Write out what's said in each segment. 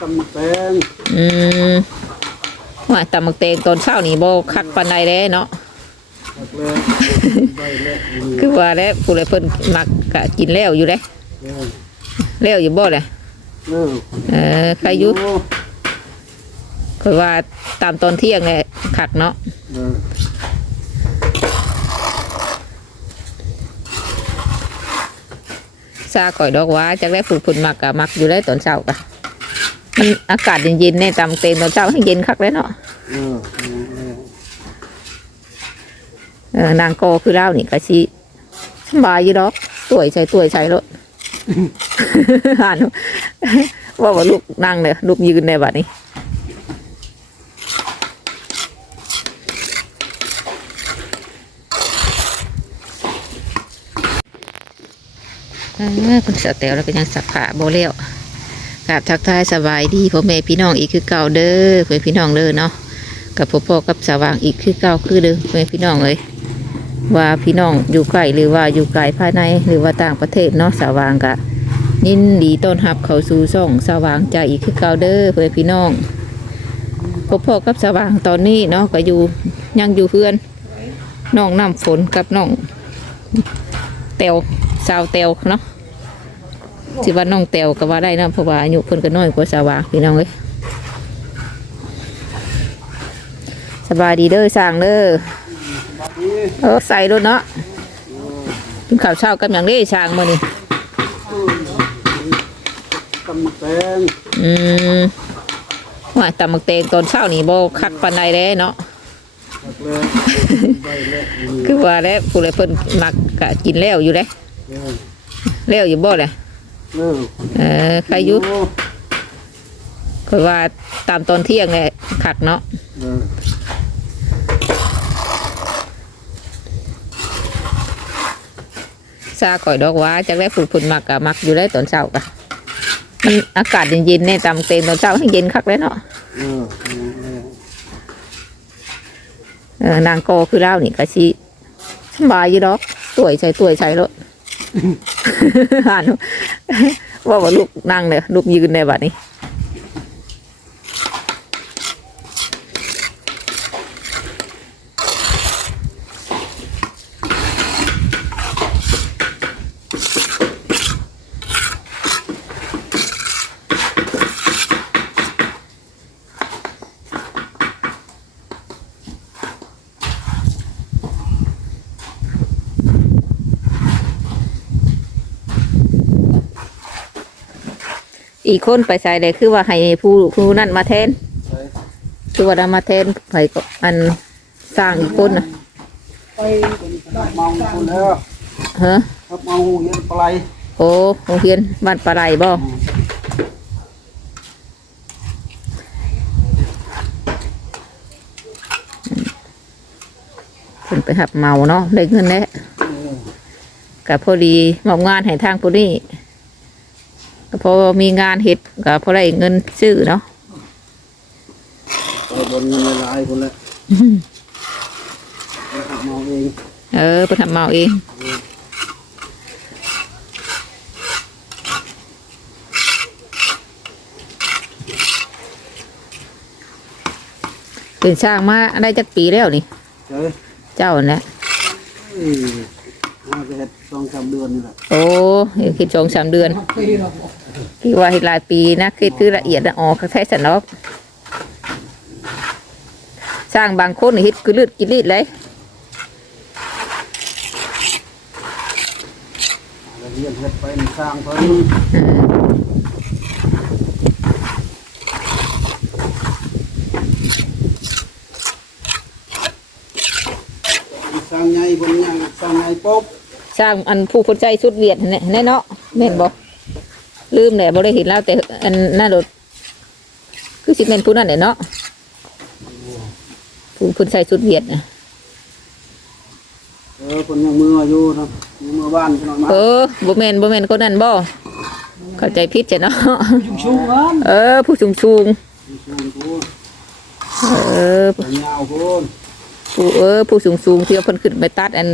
ตำมะแตงอืมว่าตำมักเตงตอนเช้านี่บ่คักปานใดเด้เนาะผักแล้วใบแล้วนี่คือว่าแล้วผู้ใดเพิ่นมักก็กินแล้วอยู่เด้เออแล้วอยู่บ่เลยเออเออใครอยู่โคือว่าตามตอนเที่ยงเนี่ยคักเนาะ เออซาก่อยดอกหว่าจักได้ผู้เพิ่นมักก็มักอยู่ได้ตอนเช้าก็มัน อากาศเย็นๆในตามเตงตอนเช้าให้เย็นคักเลยเนาะเออเออนางโกคือเล่านี่ก็สิสบายอยู่ดอกสวยใส่สวยใส่รถอ่านว่าว่าลูกนั่งเลยลูกยืนในบัดนี้เออคุณสาวแตวแล้วก็ยังสักผ้าโบเลี้ยว กราบทักทายสบายดีพ่อแม่พี่น้องอีกคือเก่าเด้อเพื่อนพี่น้องเด้อเนาะกับพ่อพ่อกับสว่างอีกคือเก่าคือเด้อเพื่อนพี่น้องเลยว่าพี่น้องอยู่ไกลหรือว่าอยู่ไกลภายในหรือว่าต่างประเทศเนาะสว่างกะยินดีต้อนรับเขาสู่ช่องสว่างใจอีกคือเก่าเด้อเพื่อนพี่น้องพบพ่อกับสว่างตอนนี้เนาะก็อยู่ยังอยู่เพื่อนน้องน้ำฝนกับน้องเตวสาวเตวเนาะ สิว่าน้องเตวก็ว่าได้นะเพราะว่าอายุเพิ่นก็น้อยกว่าสว่างพี่น้องเลยสบายดีเด้อสร้างเด้อนี่เออใส่รถเนาะกินข้าวเช้ากับอย่างนี้ช่างมื้อนี้ตำมะแตงอืมว่าตำมักเตงตอนเช้านี่บ่คักปานใดเด้เนาะผักแล้วใบแล้วนี่คือว่าแล้วผู้ใดเพิ่นมักก็กินแล้วอยู่เด้เออแล้วอยู่บ่เลย เออใครยู่โคือว่าตามตอนเที่ยงเนี่ยคักเนาะซาก่อยดอกว่าจักได้ผู้เพิ่นมักก็มักอยู่ได้ตอนเช้าก็มันอากาศเย็นๆในตามเตงตอนเช้าให้เย็นคักเลยเนาะเออนางโกคือเล่านี่ก็สิสบายอยู่ดอกสวยใส่สวยใส่รถ อ่านว่าว่าลูกนั่งเนี่ยลูกยืนในบัดนี้ อีกคนไปใส่เลยคือว่าให้ผู้ผู้นั่นมาแทนใส่คือว่าเอามาแทนไปก็อันสร้างอีกคนนะไปเมาคนแล้วฮะครับเมาเห็นปลายโอ้โรงเรียนบ้านปลาไหลบ่เพิ่นไปหับเมาเนาะได้เงินแล้วเออกับพอดีมอบงานให้ทางผู้นี้ ก็พอมีงานเฮ็ดก็พอได้เงินซื้อเนาะไปบนเงินหลายคนแล้วไปหาเมาเองเออเพิ่นทำเมาเองเป็นช่างมาได้จักปีแล้วนี่เฮ้ยเจ้าเนี่ยเอ้ย มาจะเห็ดสองสามเดือนนี่แหละโอ้เห็นคิดสองสามเดือนคิดว่าเห็นหลายปีนะคิดคือละเอียดนะอ๋อแท้สันเนาะสร้างบางคนนี่เฮ็ดคือลืดกินลีดเลยแล้วเรียนเห็ดไปสร้างเพิ่นอืม สร้างไงบนยังสร้างไงปุ๊บสร้างอันผู้คนใจสุดเวียดเนี่ยแน่เนาะแม่นบ่ลืมแหละบ่ได้เห็นแล้วแต่อันหน้ารถคือสิเป็นผู้นั้นแหละเนาะผู้คนใจสุดเวียดนะเออคนยังมืออยู่นะยังมือบ้านพี่น้องมาเออบ่แม่นบ่แม่นคนนั้นบ่เข้าใจผิดจ้ะเนาะชุ่มกันเออ ผู้สูงสูงชุ่มกูๆเออเป็นยาวกูผู้เออผู้สูงสูงๆที่เอาเพิ่นขึ้นไปตัดอัน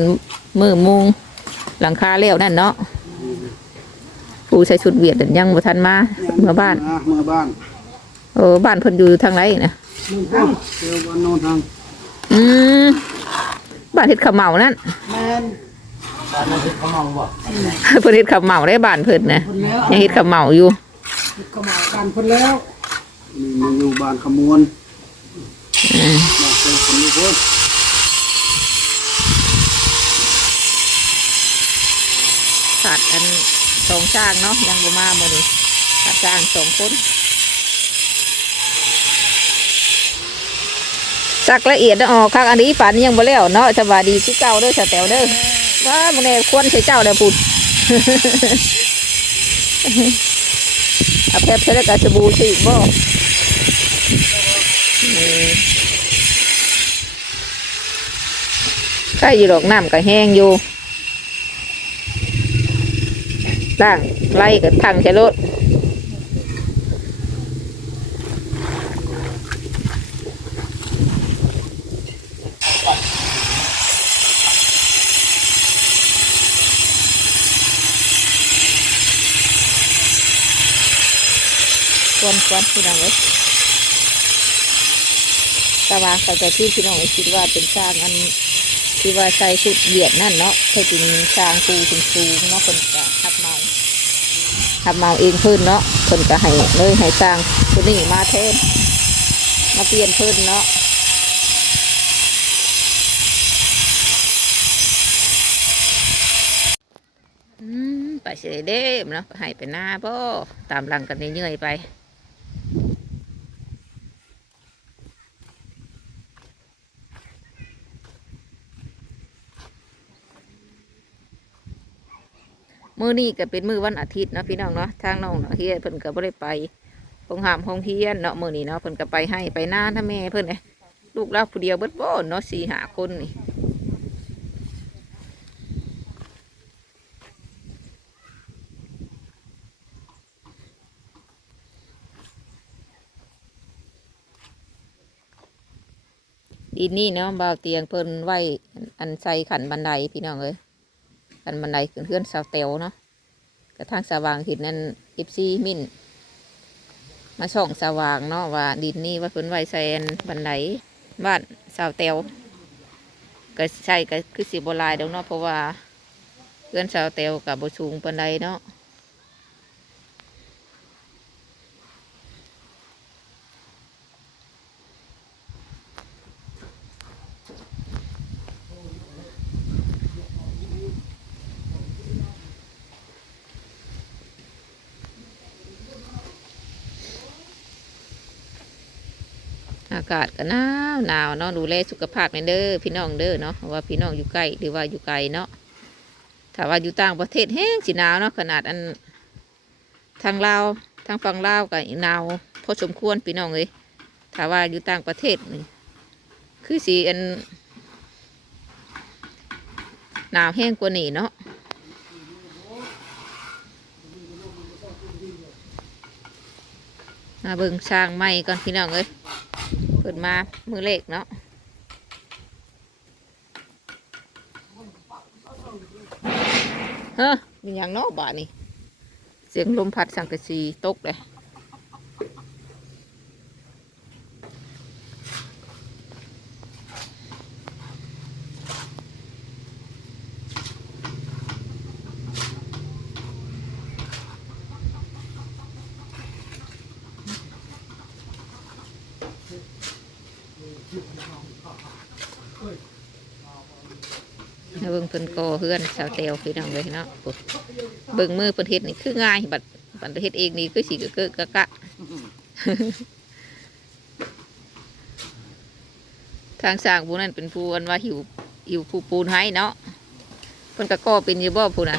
มือมุงหลังคาแล้วนั่นเนาะผู้ใส่ชุดเวียดนั่นยังบ่ทันมาเมื่อบ้านมือบ้านโอ้บ้านเพิ่นอยู่ทางไหนนะนู่นพ่อเดี๋ยววันโน้นทางอืมบ้านเฮ็ดข้าวเหมานั่นแมนบ้านนั้นเฮ็ดข้าวเมาบ่เพิ่นเฮ็ดข้าวเหมาได้บ้านเพิ่นนะเพิ่นแล้วยังเฮ็ดข้าวเหมาอยู่เฮ็ดข้าวเมากันเพิ่นแล้วนี่มันอยู่บ้านขมวนอืมบ้านเป็นคนนี้เพิ่น ขาดกันสองช่างเนาะยังบ่มาหมื้นี้ขาดช่างสองคนสักละเอียดออกคักอันนี้ป่านนี้ยังบ่แล้วเนาะสวัสดีคือเก่าเด้อสแตวเด้อว่ามื้อนี้ควรใส่เจ้าแล้วพูดเอาแพบใช้แล้วก็สบู่สิบ่อืมใกล้อยู่ดอกน้ำก็แห้งอยู่ ล่างไล่กับทางใช้รถควนควนพี่น้องเลยแต่ว่าเขาจะชื่อพี่น้องคิดว่าเป็นสร้างอันที่ว่าใช้ทุกเหยียดนั่นเนาะให้ถึงสร้างปูถึงสูงเนาะคนจะทับ ทำมาเองพื้นเนาะเพิ่นก็ให้เลยให้สร้างตัวนี้มาแทนมาเปลี่ยนพื้นเนาะอืมไปเฉยเด้มเนาะให้ไปหน้าบ่ตามหลังกันเรื่อยๆไป มื้อนี้ก็เป็นมื้อวันอาทิตย์นะพี่น้องเนาะทางน้องเฮียเพิ่นก็บ่ได้ไปโรงหามโรงเฮียนเนาะมื้อนี้เนาะเพิ่นก็ไปให้ไปหน้าถ้าแม่เพิ่นเอ้ลูกเราผู้เดียวเบิดบ่เนาะสี่หาคนนี่ดินนี่เนาะบาวเตียงเพิ่นไว้อันใส่ขันบันไดพี่น้องเอ้ย อันบันไดขึ้นเพื่อนสาวเตวเนาะกระทั่งสว่างหินนั่นอิบซีมินมาส่องสว่างเนาะว่าดินนี่ว่าเพิ่นไว้ใส่อันบันไดบ้านสาวเตวก็ใช่ก็คือสีโบราณเดอกเนาะเพราะว่าเพื่อนสาวเตวกับบสูงบันไดเนาะากาศก็หนาวหนาวเนาะดูแลสุขภาพในอยเด้อพี่น้องเด้อเนาะว่าพี่น้องอยู่ใกล้หรือว่าอยู่ไกลเนาะถ้าว่าอยู่ต่างประเทศแห้งสิหนาวเนาะขนาดอันทางลาวทางฝั่งลาวก็หนาวพอสมควรพี่น้องเลยถ้าว่าอยู่ต่างประเทศนี่คือสีอันหนาวแห้งกว่านี่เนาะมาเบิ่งสร้างไม้ก่อนพี่น้องเอ้ย เปิดมามือเล็กเนาะเฮ้อมีอย่างเนอกบานนี่เสียงลมพัดสังกะสีตกเลย เบิ่งเพิ่นก่อเฮือนสาวเตวพี่น้องเลยเนาะเบิ่งมือเพิ่นเฮ็ดนี่คือง่ายบัดบัดเฮ็ดเองนี่คือสิกะเกะกะกะทางสร้างผู้นั้นเป็นผู้อันว่าหิวหิวผู้ปูนให้เนาะเพิ่นก็ก่อเป็นอยู่บ่ผู้น่ะ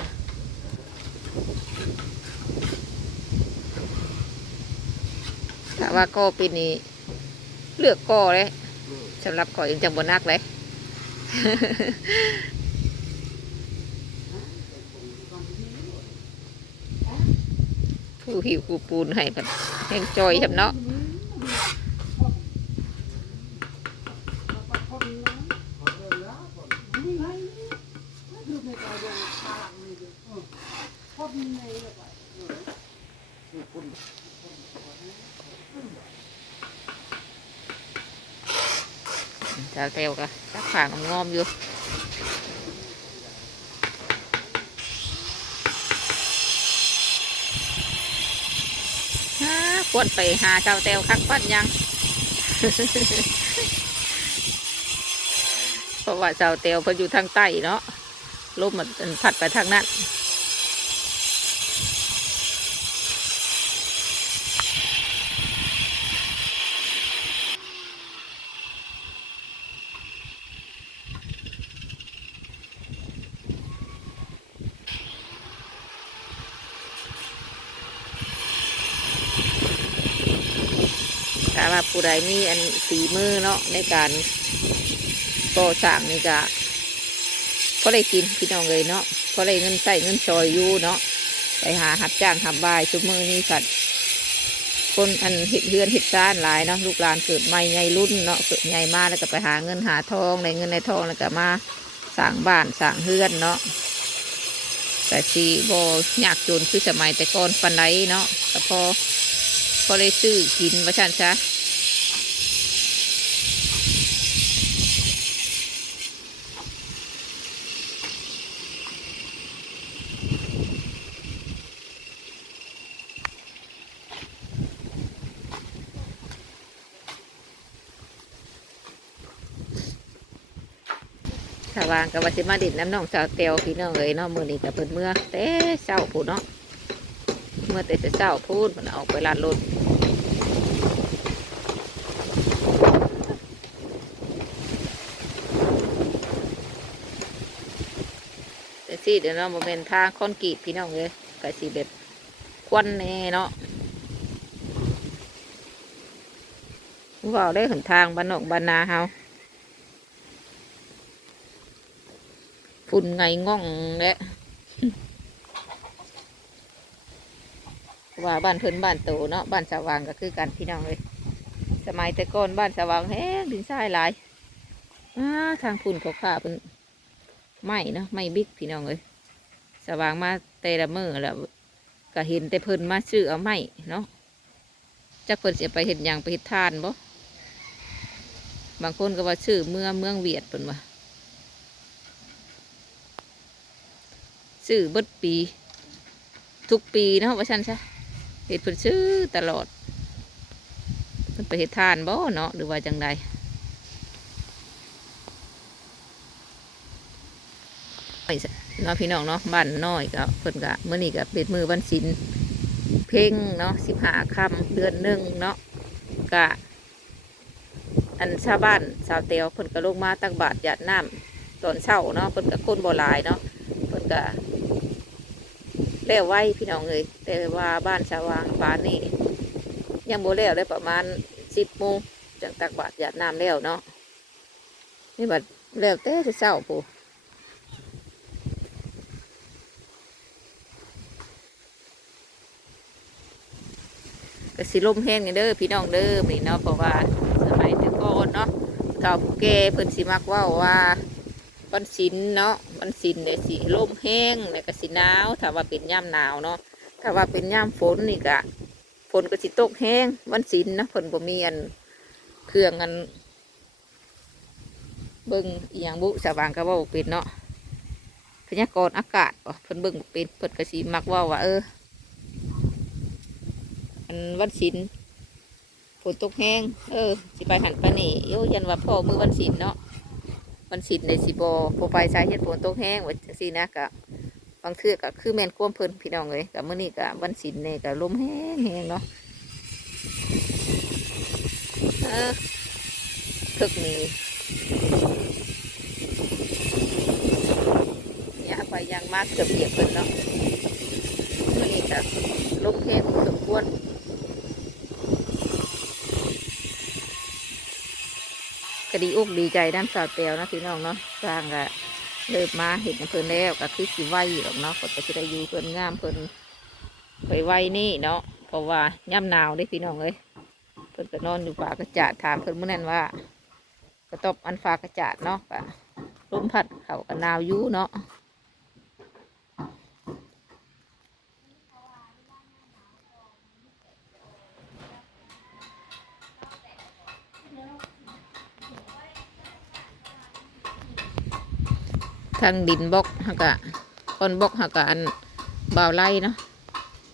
ถ้าว่าก่อเป็นนี่เลือกก่อเลยสำหรับข่อยจังบ่นักเลย กูหิวกูปูนให้แบบแห้งจอยครับเนาะแถวๆก็สักขางงอมอยู่ ควรไปหาเจ้าแตวคักพันยังเพราะว่าเจ้าแตวเพิ่นอยู่ทางใต้เนาะลมมันพัดไปทางนั้น ผู้ใดมีอันสีมือเนาะในการก่อสร้างนี่ก็พอได้กินพี่น้องเลยเนาะพอได้เงินใส่เงินซอยอยู่เนาะไปหาหับจ้างหับบายชุบมือนี่สัตว์คนอันเห็ดเฮือนเห็ดซ่านหลายเนาะลูกหลานเกิดใหม่ใหญ่รุ่นเนาะเกิดใหญ่มาแล้วก็ไปหาเงินหาทองในเงินในทองแล้วก็มาสร้างบ้านสร้างเฮือนเนาะแต่สีโบยากจนคือสมัยแต่ก่อนปันไดเนาะแต่พอพอได้ซื้อกินว่าชันซะ สว่างกับว่าสิมาดิดน้ำน้องสาวเตียวพี่น้องเอ้ยเนาะมือนี้กับเพิ่นเมื่อแต่เช้าผู้เนาะเมื่อแต่เช้าพูดมันออกไปลานรถแต่สิเดี๋ยวเนาะโมเมนทางคอนกรีตพี่น้องเลยก็สิแบบควันแน่เนาะว่าได้หนทางบ้านนอกบ้านนาเฮา ฝุ่นไงง่องและว่าบ้านเพิ่นบ้านโตเนาะบ้านสว่างก็คือกันพี่น้องเลยสมัยแต่ก่อนบ้านสว่างแห้งดินทรายหลายาทางพุ่นเขาขาเป็นไม่เนาะไม่บิ๊กพี่น้องเลยสว่างมาแต่ละเมือแล้วก็เห็นแต่เพิ่นมาซื้อเอาไม้เนาะจักเพิ่นจะไปเห็นอย่างไปเห็ดทานบ่บางคนก็ว่าชื่อเมืองเมืองเวียดเพิ่นว่า ซื้อเบิดปี ทุกปีนะว่าฉันใช่เห็ดเพิ่นซื้อตลอดเพิ่นไปเห็ดทานบ่เนาะหรือว่าจังใดไปซะเนาะพี่น้องเนาะบ้านน้อยก็เพิ่นก็เมื่อนี้ก็เป็นมือวันศิลเพ่งเนาะสิบห้าคำเดือนหนึ่งเนาะก็อันชาวบ้านชาวเตียวเพิ่นก็ลงมาตักบาตรหยาดน้ำตอนเช้าเนาะเพิ่นก็คนบ่หลายเนาะเพิ่นก็ แล้วไว้พี่น้องเลยแต่ว่าบ้านสว่างบ้านนี่ยังโบแล้วได้ประมาณสิบโมงจังตักบาตรหยาดน้ำแล้วเนาะนี่บัดแล้วแต่จะเศร้าปูก็สิลมแห้งเด้อพี่น้องเด้อนี่เนาะเพราะว่าสมัยแต่ก่อนเนาะเก่าผู้แก่เพิ่นสิมักว่าว่าวันศิลเนาะ วันศิลเนี่ยสีลมแห้งแล้วก็สีหนาวถ้าว่าเป็นย่ำหนาวเนาะถ้าว่าเป็นย่ำฝนนี่ก็ฝนก็สิตกแห้งวันศิลเนะเพิ่นบ่มีอันเครื่องอันเบิ่งอหย่างบุสว่างก็ว่าเป็นเนาะพยากรณ์อากาศเพิ่นเบิ่งเป็นเพิ่นก็สิมักว่าว่าเอออันวันศิลฝนตกแห้งเออสิไปหันไปนี่โยยันว่าพ่อมือวันศิลเนาะ มันสินในสิบโปไปใช้เฮ็ดฝนตกแห้งไว้จังซี่นะกะบางเทือก็คือแมนความเพิ่นพี่น้องเลยกับมื้อนี้ก็วันสินเนี่ยก็ลมแห้งแห้งเนาะเออทึกนี้อย่าไปยังมากเกือบเหยียบเพิ่นเนาะมื้อนี้ก็ลมแห้งพอสมควร ก็ดีอกดีใจด้านสาวเตียวนะพี่น้องเนาะสร้างกะเริ่มมาเห็นเพิ่นแล้วก็คือสิไหวหรอกเนาะก็จะได้อยู่เพิ่นงามเพิ่นไปไหวนี่เนาะเพราะว่าย่ำหนาวได้พี่น้องเลยเพิ่นก็นอนอยู่ฝากระจาดถามเพิ่นเมื่อนั้นว่า กระตบอันฝากระจาดเนาะก็ลมพัดเขาก็หนาวอยู่เนาะ ทางดินบกหักกะคอนบกหักกะอันเบาไล่เนาะ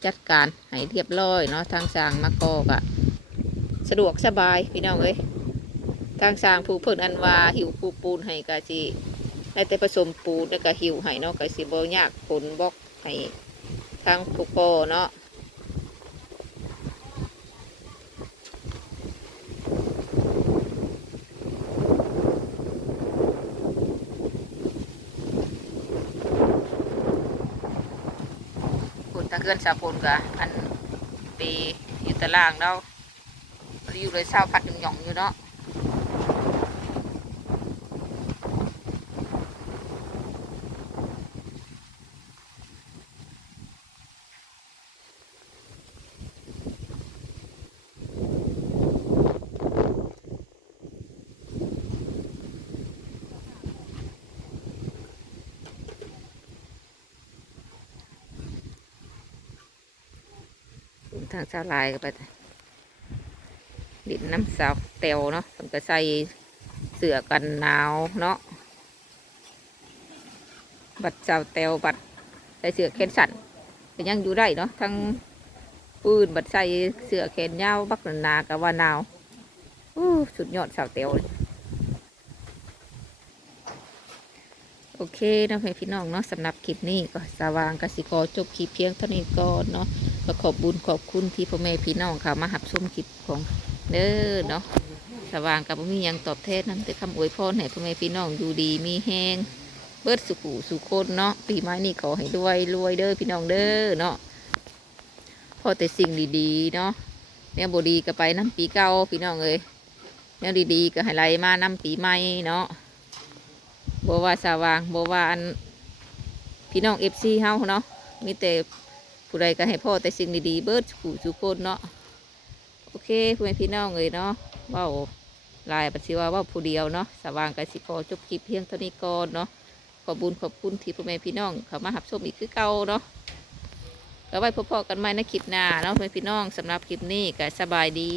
จัดการให้เรียบร้อยเนาะทางสร้างมากอกะสะดวกสบายพี่น้องเอ้ยทางสร้างผู้เพิ่นอันว่าหิวปูปูนให้กะสิได้แต่ผสมปูนแล้วก็หิวให้เนาะกะสิบ่ยากผลบกให้ทางผู้ก่อเนาะ คุณตะเกื อนสาพลกะอันปีอยู่ตะล่างเราอยู่เลยเศร้าพัดหย่องอยู่เนาะ ทางชาวลายก็ไปดินน้ำสาวเตวเนาะผมก็ใส่เสื้อกันหนาวเนาะบัดสาวเตวบัดใส่เสื้อแขนสั้นก็ยังอยู่ได้เนาะทั้งปืนบัดใส่เสื้อแขนยาวบักหนาๆก็ว่าหนาวอู้สุดยอดสาวเตวเลย โอเคเนาะพี่น้องเนาะสำหรับคลิปนี้ก็สว่างกสิกรจบคลิปเพียงเท่านี้ก่อนเนาะก็ขอบบุญขอบคุณที่พ่อแม่พี่น้องค่ะมาหับชมคลิปของเด้อเนาะสว่างกับบ่มียังตอบแทนนั่นแต่คำอวยพรให้พ่อแม่พี่น้องอยู่ดีมีแห้งเบิดสุขุสุคนเนาะปีใหม่นี้ขอให้รวยรวยเด้อพี่น้องเด้อเนาะพอแต่สิ่งดีๆเนาะแนวบดีก็ไปน้ำปีเก่าพี่น้องเอ้ยแนวดีๆก็ให้ไหลมาน้ำปีใหม่เนาะ บ่ว่าสว่างบ่ว่าอันพี่น้องเอฟซีเฮาเนาะมีแต่ผู้ใดก็ให้พ่อแต่สิ่งดีๆเบิดขู่สุคนเนาะโอเคพ่อแม่พี่น้องเลยเนาะว้าลายปฏิว่าว่าผู้เดียวเนาะสว่างกันสิขอจบคลิปเพียงเท่านี้ก่อนเนาะขอบุญขอบคุณที่พ่อแม่พี่น้องเขามาหับชมอีกคือเก่าเนาะแล้วไว้พบกันใหม่ในคลิปหน้าเนาะพ่อแม่พี่น้องสำหรับคลิปนี้ก็สบายดี